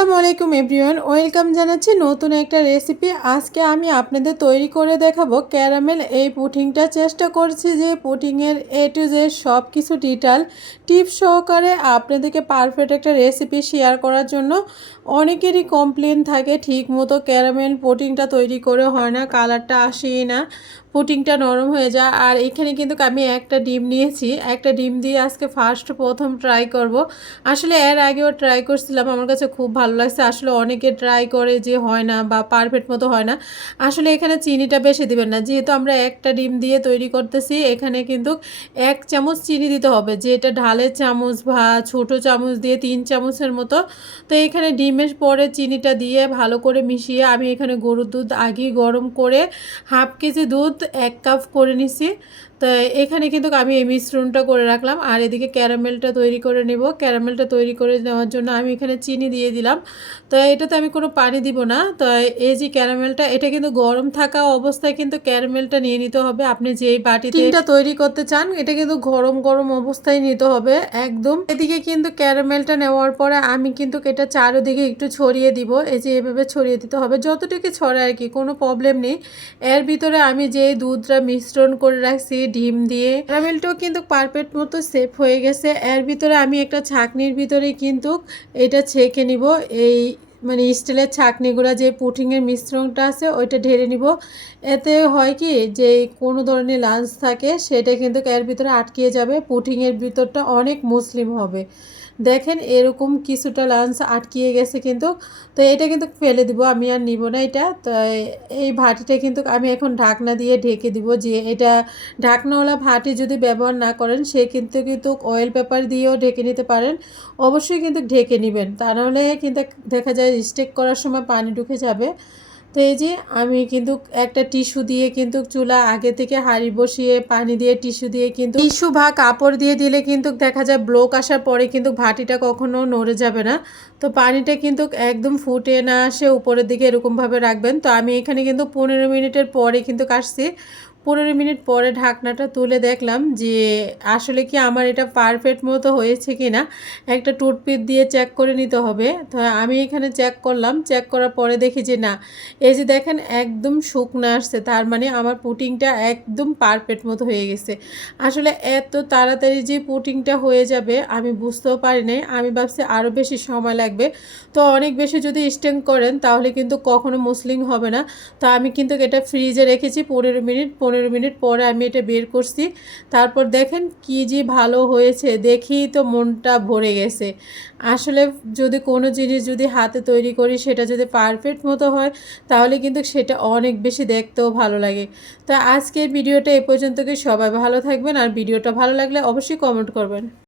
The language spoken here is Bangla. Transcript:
আসসালামু আলাইকুম এভরিওয়ান, ওয়েলকাম জানাচ্ছি নতুন একটা রেসিপি। আজকে আমি আপনাদের তৈরি করে দেখাবো ক্যারামেল। এই পুটিংটা চেষ্টা করছি যে পুটিংয়ের এ টু জে সব কিছু ডিটেল টিপস সহকারে আপনাদেরকে পারফেক্ট একটা রেসিপি শেয়ার করার জন্য। অনেকেরই কমপ্লেন থাকে ঠিক মতো ক্যারামেল পুটিংটা তৈরি করে হয় না কালারটা আসেই না পুটিংটা নরম হয়ে যায়। আর এখানে কিন্তু আমি একটা ডিম নিয়েছি, একটা ডিম দিয়ে আজকে ফার্স্ট প্রথম ট্রাই করব। আসলে এর আগেও ট্রাই করছিলাম, আমার কাছে খুব ভালো লাগছে। আসলে অনেকে ট্রাই করে যে হয় না বা পারফেক্ট মতো হয় না। আসলে এখানে চিনিটা বেশি দিবেন না। যেহেতু আমরা একটা ডিম দিয়ে তৈরি করতেছি, এখানে কিন্তু এক চামচ চিনি দিতে হবে। যেটা ঢালের চামচ বা ছোট চামচ দিয়ে তিন চামচের মতো। তো এখানে ডিমের পরে চিনিটা দিয়ে ভালো করে মিশিয়ে আমি এখানে গরুর দুধ আগেই গরম করে হাফ কেজি দুধ এক কাপ করে নিছি। তো এখানে কিন্তু আমি এই মিশ্রণটা করে রাখলাম। আর এদিকে ক্যারামেলটা তৈরি করে নেব। ক্যারামেলটা তৈরি করে নেওয়ার জন্য আমি এখানে চিনি দিয়ে দিলাম। তো এটাতে আমি কোনো পানি দিব না। তো এই যে ক্যারামেলটা, এটা কিন্তু গরম থাকা অবস্থায় কিন্তু ক্যারামেলটা নিয়ে নিতে হবে। আপনি যেই বাটিতে এটা তৈরি করতে চান, এটা কিন্তু গরম গরম অবস্থায় নিতে হবে। একদম এদিকে কিন্তু ক্যারামেলটা নেওয়ার পরে আমি কিন্তু এটা চারোদিকে একটু ছড়িয়ে দিব। এই যে এভাবে ছড়িয়ে দিতে হবে। যতটুকু ছড়ে আর কি, কোনো প্রবলেম নেই। এর ভিতরে আমি যে দুধটা মিশ্রণ করে রাখছি ডিম দিয়ে। ক্যারামেলটাও কিন্তু পারফেক্ট মতো সেফ হয়ে গেছে। এর ভিতরে আমি একটা ছাকনির ভিতরে কিন্তু এটা ছেঁকে নিব। এই মানে স্টিলের ছাকনিগুলো যে পুটিংয়ের মিশ্রণটা আছে, ওইটা ঢেলে নিব। এতে হয় কি, যে কোনো ধরনের লাঞ্চ থাকে, সেটা কিন্তু এর ভিতরে আটকিয়ে যাবে, পুটিংয়ের ভিতরটা অনেক মুসলিম হবে। দেখেন এরকম কিছুটা লাঞ্চ আটকিয়ে গেছে কিন্তু, তো এটা কিন্তু ফেলে দিব, আমি আর নিব না এটা। তো এই ভাটিটা কিন্তু আমি এখন ঢাকনা দিয়ে ঢেকে দিব, যে এটা ঢাকনাওয়ালা ভাটি যদি ব্যবহার না করেন, সে কিন্তু কিন্তু অয়েল পেপার দিয়েও ঢেকে নিতে পারেন। অবশ্যই কিন্তু ঢেকে নেবেন, তা নাহলে কিন্তু দেখা যায় স্টেক করার সময় পানি ঢুকে যাবে। তো এই যে আমি কিন্তু একটা টিস্যু দিয়ে কিন্তু চুলা আগে থেকে হাঁড়ি বসিয়ে পানি দিয়ে টিস্যু দিয়ে কিন্তু টিস্যু বা কাপড় দিয়ে দিলে কিন্তু দেখা যায় ব্লক আসার পরে কিন্তু ভাটিটা কখনো নড়ে যাবে না। তো পানিটা কিন্তু একদম ফুটে না আসে, উপরের দিকে এরকমভাবে রাখবেন। তো আমি এখানে কিন্তু পনেরো মিনিটের পরে কিন্তু কাটছি। পনেরো মিনিট পরে ঢাকনাটা তুলে দেখলাম যে আসলে কি আমার এটা পারফেক্ট মতো হয়েছে কি না একটা টুথপিক দিয়ে চেক করে নিতে হবে। তো আমি এখানে চেক করলাম। চেক করার পরে দেখি যে না, এই যে দেখেন একদম শুকনো আসছে। তার মানে আমার পুটিংটা একদম পারফেক্ট মতো হয়ে গেছে। আসলে এত তাড়াতাড়ি যে পুটিংটা হয়ে যাবে, আমি বুঝতেও পারি নাই। আমি ভাবছি আরও বেশি সময় লাগবে। তো অনেক বেশি যদি স্টেং করেন, তাহলে কিন্তু কখনো মুসলিং হবে না। তো আমি কিন্তু এটা ফ্রিজে রেখেছি পনেরো মিনিট পনেরো মিনিট পরে আমি এটা বের করছি। তারপর দেখেন কি যে ভালো হয়েছে, দেখেই তো মনটা ভরে গেছে। আসলে যদি কোনো জিনিস যদি হাতে তৈরি করি, সেটা যদি পারফেক্ট মতো হয়, তাহলে কিন্তু সেটা অনেক বেশি দেখতেও ভালো লাগে। তো আজকের ভিডিওটা এ পর্যন্ত কি সবাই ভালো থাকবেন, আর ভিডিওটা ভালো লাগলে অবশ্যই কমেন্ট করবেন।